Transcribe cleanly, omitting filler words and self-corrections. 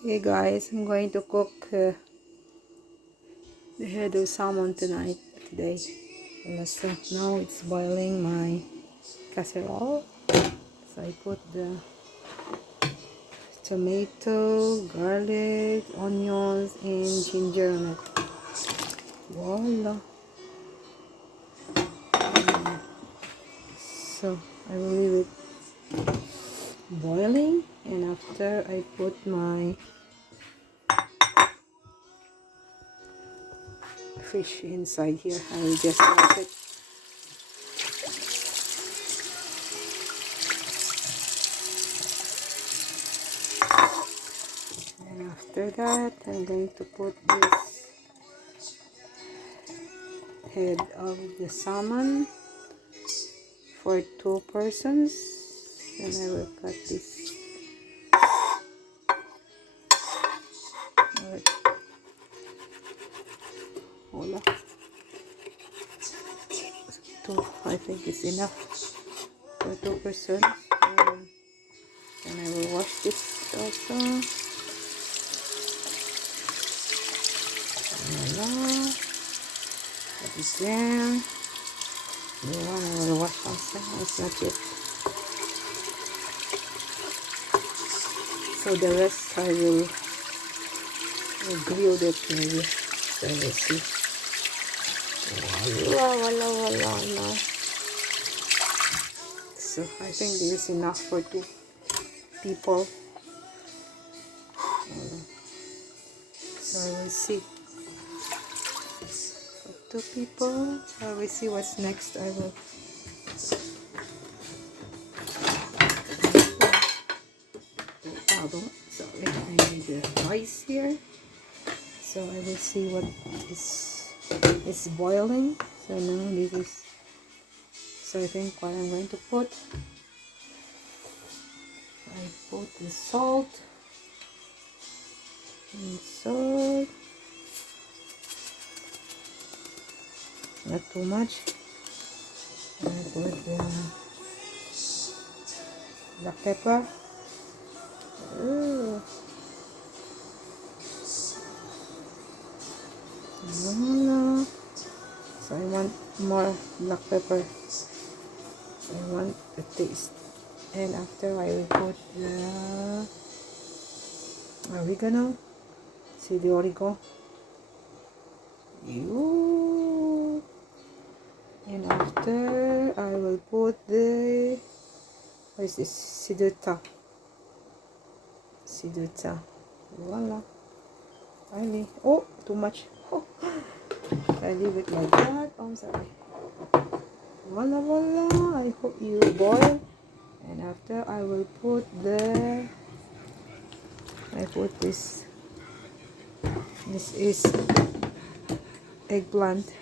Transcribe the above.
Hey guys, I'm going to cook the head of salmon today. So now it's boiling my casserole. So I put the tomato, garlic, onions, and ginger on it. Voila! So I will leave it boiling, and after I put my fish inside here. I will just wash it. And after that, I'm going to put this head of the salmon for 2 persons. And I will cut this. Alright. Voila. 2, I think is enough for 2 persons. And I will wash this also. Voila. That is there. The one I will wash also. It's not yet. So the rest I will grill it maybe. So let's see. Voila. No. So I think this is enough for 2 people. So I will see. For 2 people. I will see what's next. I will. Pardon. Sorry, I need the rice here. So I will see what is boiling. So now this is. So I think what I'm going to put. I put the salt. And salt. Not too much. And I put the black pepper. Ooh. Voila. So I want more black pepper. I want the taste. And after I will put the oregano. See the oregano? And after I will put the, what is this? Ciduta. Voila. Oh, too much. Oh. I leave it like that. Oh, I'm sorry. Voila. I hope you boil. And after I will put this. This is eggplant.